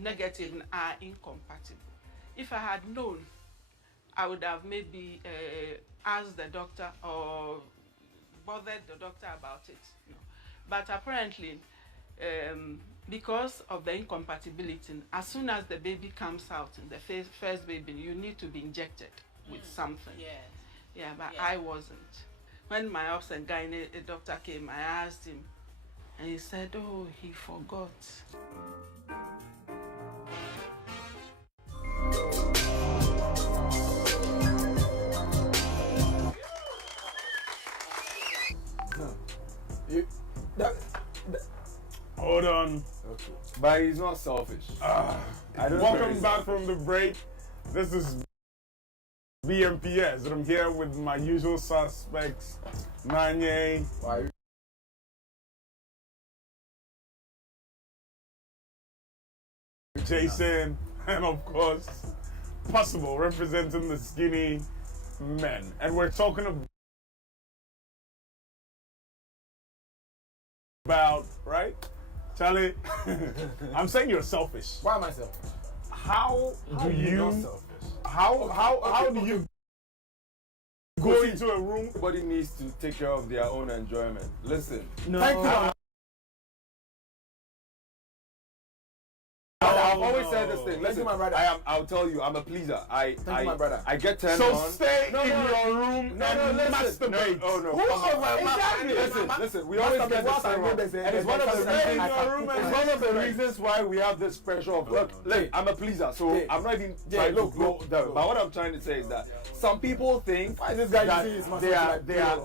negative are incompatible. If I had known, I would have maybe asked the doctor or bothered the doctor about it. No. But apparently, because of the incompatibility, as soon as the baby comes out, the first baby, you need to be injected with something. Yes. Yeah, but I wasn't. When my obs and gynae doctor came, I asked him, and he said, oh, he forgot. Hold on. Okay. But he's not selfish. Welcome back from the break. This is BMPS, and I'm here with my usual suspects, Nanye. Why? Jason, and of course, Possible, representing the skinny men. And we're talking about, right? Charlie, I'm saying you're selfish. Why am I selfish? How do not you, selfish? how do you go into a room? Everybody needs to take care of their own enjoyment. Listen. No. Thank you. I've always said this thing. Listen, my brother. I'll tell you, I'm a pleaser. Thank you, my brother. I get turned on. So stay in your room and masturbate. Listen. We always get this thing wrong. And it's one of the reasons. It's one of the reasons why we have this pressure of look. I'm a pleaser, so I'm not even trying to go there. But what I'm trying to say is that some people think that they are.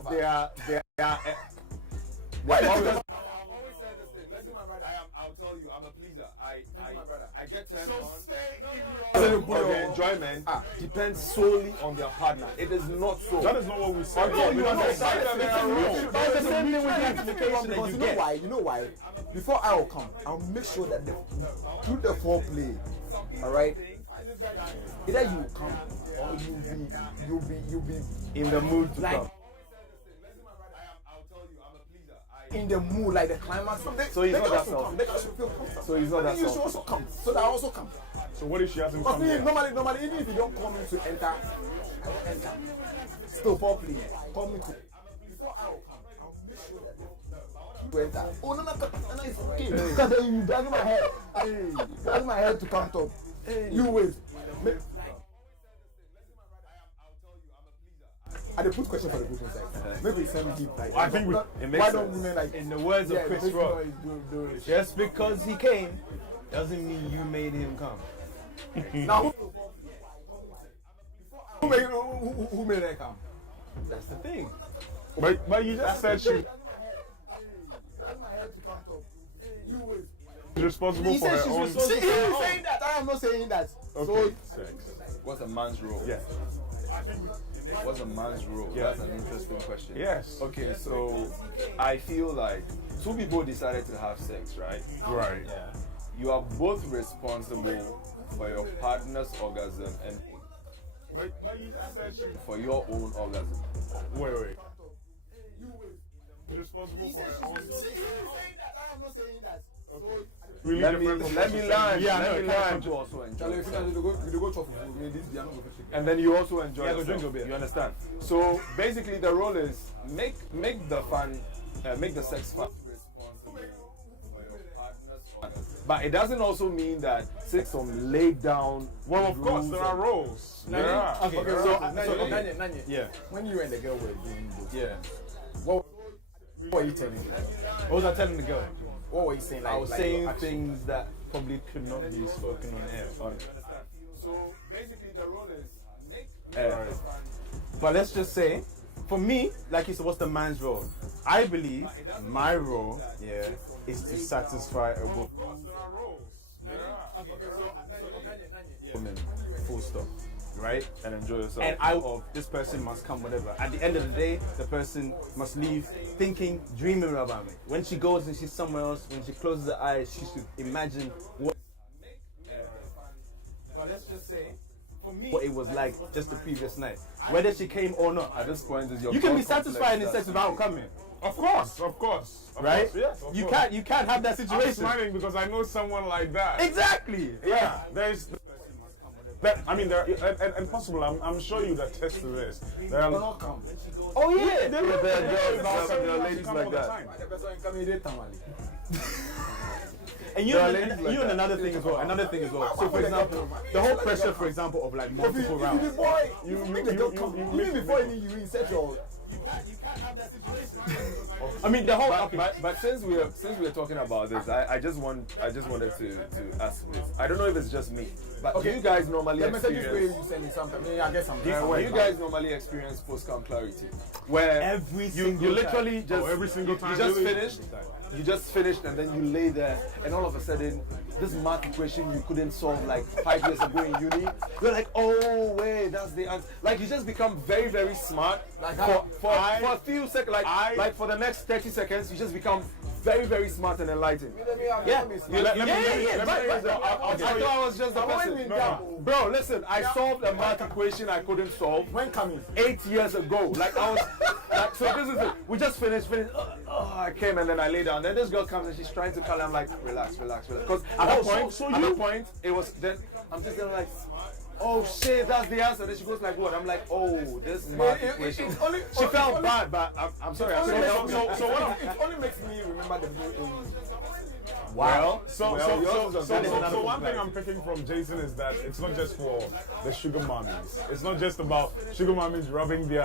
I'll tell you, I'm a pleaser. I get turned on. The enjoyment depends solely on their partner. It is not so. That is not what we said. That's the same thing with the amplification that you get. You know why? Before I will come, I'll make sure that through the foreplay, all right. Either you will come or you'll be in the mood to come. In the mood, like the climax. So he's not that selfish. They should feel comfortable. So he's not that selfish. You should also come, so that I also come. So what if she hasn't come yet? Normally, even if you don't call me to enter, I will enter. Still foreplay. Call me to. Before I will come, I'll make sure that you enter. Oh no, it's okay. Because then you dragging my head. Dragging my head to come top. You wait. I did put question for the group inside. Maybe send me deep. Like, I think why don't women like? In the words of Chris Rock, just because he came doesn't mean you made him come. Now, who made her come? That's the thing. But you just said she is responsible for her own. He's saying that. I am not saying that. Okay. So, what's a man's role? Yeah. What's a man's role? Yeah. That's an interesting question. Yes. Okay, so I feel like two people decided to have sex, right? Right. Yeah. You are both responsible for your partner's orgasm and But you just said she. for your own orgasm. Wait. She's responsible for her own. I am not saying that. Okay. Let me learn. Yeah, let me learn. To also enjoy. And then you also enjoy Yeah, go yourself. drink a beer. You understand? So basically, the role is make the fun, make the sex fun. Responsible for your partner's orgasm. But it doesn't also mean that sex on laid down. Well, of course, there are roles. There are. Okay, Nanye, Yeah. when you and the girl were doing this, Yeah. what were you telling her? What was I telling the girl? What were you saying? I was saying things that probably could not be spoken on air. So basically, the role is make. But let's just say, for me, like you said, what's the man's role? I believe my role, is to satisfy a woman. Woman, full stop. Right? And enjoy yourself. And out of this person must come, whatever. At the end of the day, the person must leave thinking, dreaming about me. When she goes and she's somewhere else, when she closes her eyes, she should imagine what. But let's just say, for me, what it was like just the previous night. Whether she came or not, at this point, is your. You can be satisfied in sex without coming. Of course. Right? Yes, of You course. can't have that I'm situation. smiling because I know someone like that. Exactly. Yeah, there's. That, I mean, there and possible. I'm sure you'd attest to this. There are. not come. Oh yeah. There There are ladies like that. The person come here, tamale. And another thing as well. So for example, the whole pressure, for example, of like multiple If rounds. you boy, you make the girl come. Even before you insert your. You can't have that situation. I mean, the whole. But since we're talking about this, I just wanted to ask this. I don't know if it's just me, but do you guys normally The messages where experience? you send me something. I mean, I guess I'm. Do you guys normally experience post-com clarity, where you literally just every single time. you just finished. You just finished and then you lay there and all of a sudden this math equation you couldn't solve like 5 years ago in uni, you're like, oh wait, that's the answer. Like you just become very, very smart for a few seconds, like for the next 30 seconds you just become very, very smart and enlightened. Yeah. I thought I was just the person. Bro, listen, I solved a math equation I couldn't solve. When coming? 8 years ago. Like I was like, so this is it. We just finished. I came and then I lay down. Then this girl comes and she's trying to call. I'm like, relax. Because at that point, it was then I'm just like, oh shit, that's the answer. Then she goes like, what? I'm like, oh, this math equation. She felt bad, but I'm sorry. It only makes me remember the movie. Wow. So one thing I'm picking from Jason is that it's not just for the sugar mommies. It's not just about sugar mommies rubbing their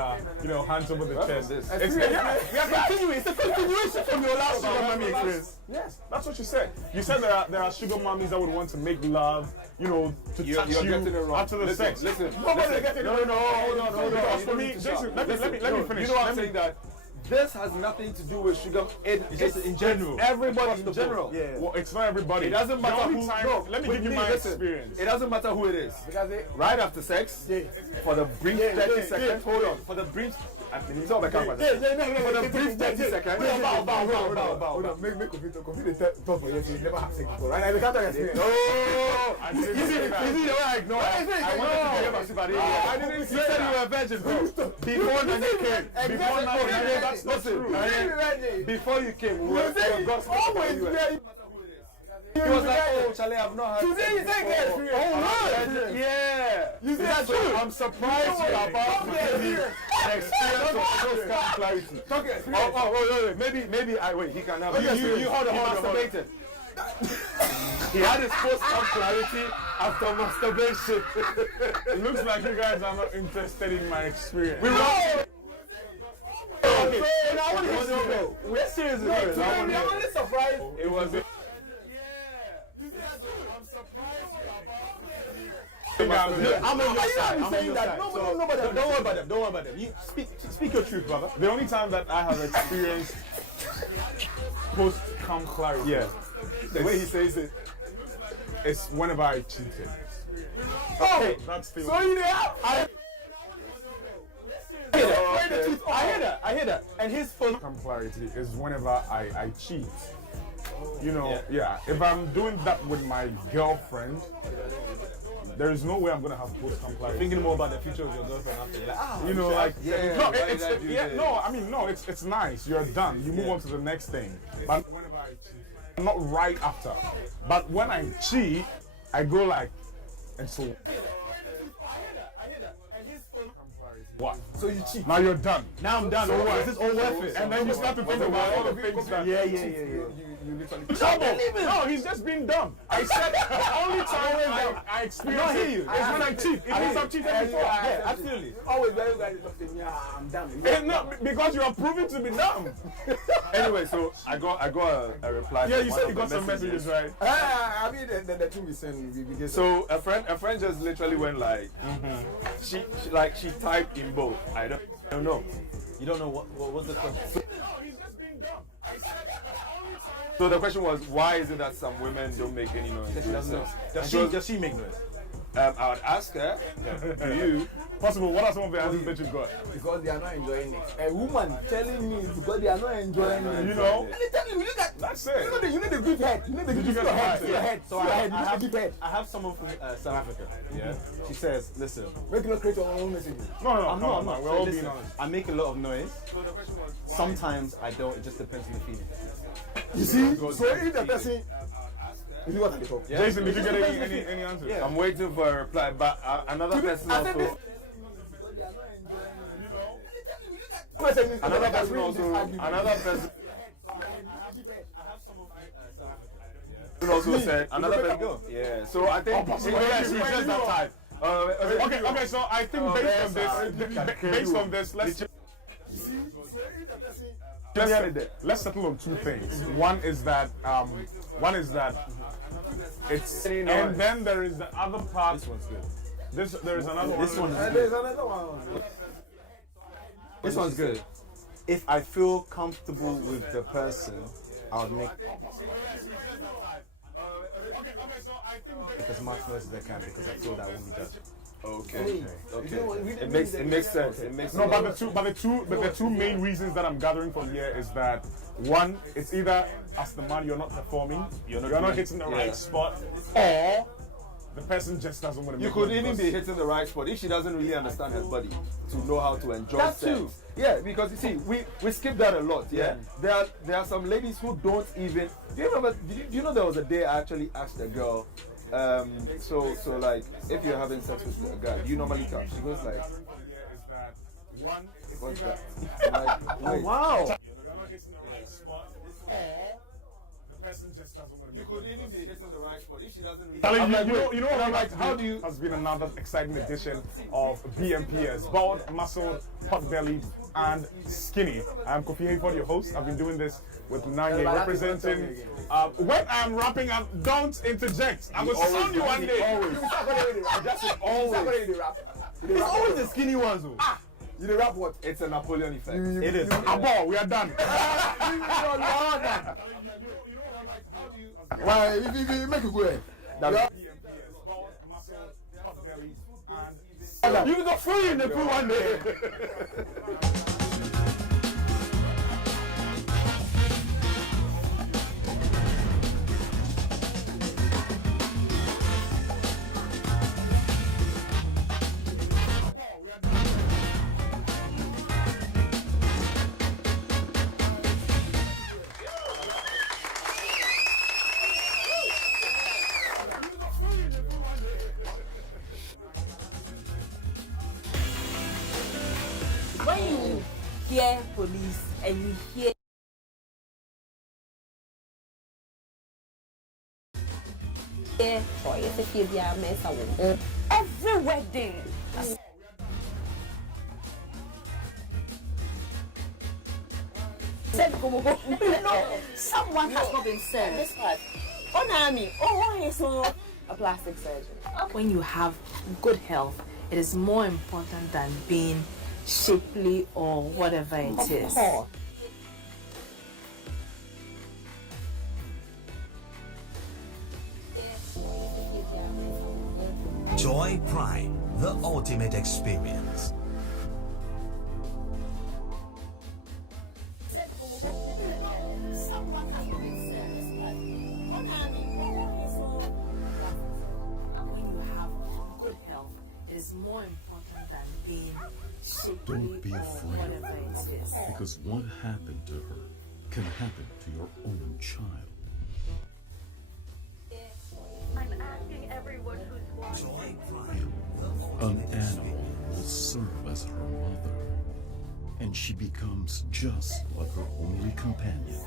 hands over the chest. This. It's It's a continuation from your last sugar mommy experience. Yes, that's what you said. You said there are sugar mommies that would want to make love, to touch You're you getting it wrong. after the sex. Listen. No, hold on. Because For me, Jason, let me finish. You know what I'm saying that this has nothing to do with sugar. It's just in general. Everybody in general. Yeah. Well, it's not everybody. It doesn't matter The only who. time- No, let me with give you me, my listen, experience. It doesn't matter who it is. Because Right after sex, for the brief 30 seconds. Hold on. For the brief. For the brief 30 seconds. Hold on, make computer talk for you. You never have sex before, right? I can't experience. Oh, I didn't you see say the that. way I ignore it. I wanted to get my sympathy. I didn't say You said that. you were a virgin, bro. Before Nanya came. Before Nanya, that's not Listen, true. Nanya, before you came, we were got Always there. He was like, oh, Charlie, I've not had sex You say before. experience. Yeah. You say That's true. true. I'm surprised you are about to give me the experience of post-com clarity. Wait. Maybe he can have You hold on. He masturbated. He had his post-com clarity after masturbation. It looks like you guys are not interested in my experience. We're serious. I'm only surprised. It was a I'm on your side. I'm saying that. Don't worry about them. You speak your truth, brother. the only time that I have experienced post-com clarity. Yeah. The way he says it. It's whenever I cheated. Oh, That's the so you there? I hear that. And his phone. post-com clarity is whenever I cheat. If I'm doing that with my girlfriend, there is no way I'm gonna have post-com clarity. Thinking more about the future of your girlfriend after you're like, it's nice. You're done. You move on to the next thing. But whenever I cheat, not right after. But when I cheat, I go like, and so I hear that. And his phone. what? So you cheat. Now you're done. Now I'm done. So what? Is this all worth it? And then you start to think about all the things that. Yeah. You literally. No, he's just being dumb. I said the only time I experience hear it you. is when I cheat. It means I've cheated before. Yeah, absolutely. Always when you guys talk to me, I'm done. And not because you are proven to be dumb. Anyway, so I got a reply. Yeah, from you one said of you the got some messages, right? I mean, the two we send, we get So a friend just literally went like, she typed in both. I don't know. You don't know what was the question? No, he's just being dumb. I said the only time. So the question was, why is it that some women don't make any noise? during sex? Does she make noise? I would ask her, do you? Possible, what are some of the answers that you've got? Because they are not enjoying it. A woman telling me because they are not enjoying it. You know? And they tell you, That's it. you need the big head. You need the Did you get your it head. right? Your head. So Your I head. You have, need the big head. I have someone from South Africa. Yeah. She says, listen, Make you not create your own message. No, I'm come on, not. man. We're So all listen, being honest. I make a lot of noise. Sometimes I don't. It just depends on the feeling. You see? So if the person, you see what I talk? Yeah. Jason, did you get any answers? Yeah. I'm waiting for a reply, but another person also. Another person also. Another person. Also said another person. Yeah. So I think she's just that type. Okay. So I think based on this, let's settle on two things. One is that it's, and then there is the other part. This one's good. There is another one. This one is And good. there's another one. This one's good. If I feel comfortable with the person, I'll make as much noise as I can because I feel that won't be done. Okay. It makes sense. It makes No, sense. but the two main reasons that I'm gathering from here is that one, it's either as the man you're not performing, you're not hitting the right spot, or the person just doesn't want to. You make could money even because- be hitting the right spot if she doesn't really understand her body to know how to enjoy That sex. too. Yeah, because you see, we skip that a lot. Yeah, there are some ladies who don't even. Do you remember? Do you know there was a day I actually asked a girl. So like, if you're having sex with a guy, do you normally come? She goes like, One, it's what's either that? Like, wait. Wow. you're not hitting the right spot, or the person just doesn't want to. You could even be hitting the right spot if she doesn't really. Telling I'm you, like, wait, you know what and I'm I'm like, like, how do you? has been another exciting edition of BMPS, bald, muscled, pot-bellied, and skinny. I'm Kofi Hayford, your host. I've been doing this with Nanye representing. When I'm wrapping up, don't interject. I will sound you one day. Always. It's always the skinny ones. Though. You the rap what? It's a Napoleon effect. It is. Abo, we are done. Why? If you make it go ahead. BMPS, bald, muscled, pot-bellied, and You got free in the pool one day. When you hear police and you hear every wedding. No, someone has not been served. This part. Oh, Nami. Oh, he's so a plastic surgeon. When you have good health, it is more important than being shapely or whatever it is. Joy Prime, the ultimate experience. Someone has not been served. Oh, Nami. Oh, he's so When you have good health, it is more important than being shapely Don't be or afraid, whatever it is. because what happened to her can happen to your own child. I'm asking everyone who's watching. Joy Prime, the An ultimate animal will serve as her mother, and she becomes just like her only companion.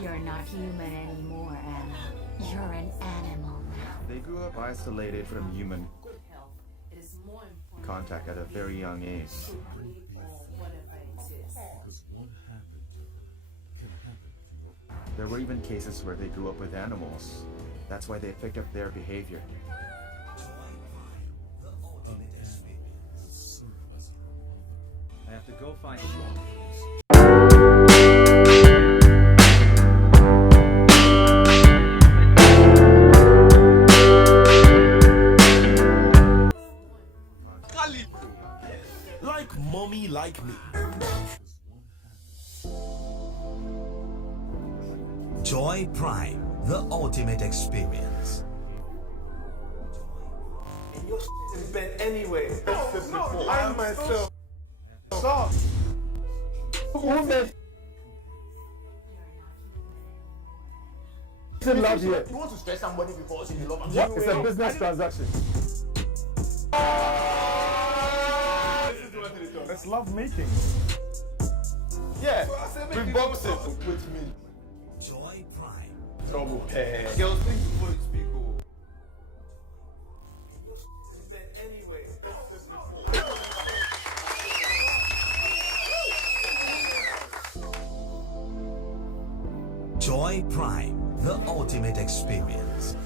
You're not human anymore, Anna. You're an animal now. They grew up isolated from human Good health, it is more important contact at a very young age. than shapely or whatever it is. Because what happened to her can happen to your own. There were even cases where they grew up with animals. That's why they picked up their behavior. An animal will serve as her mother. I have to go find like me. Joy Prime, the ultimate experience. And your is bent anyway. I myself. Stop. Woman. Love you. You want to stress somebody because you love them. It's a business transaction. It's love making. Yeah, we box it with me. Joy Prime. Double pair. Girls, think before you speak. Anyway. Joy Prime, the ultimate experience.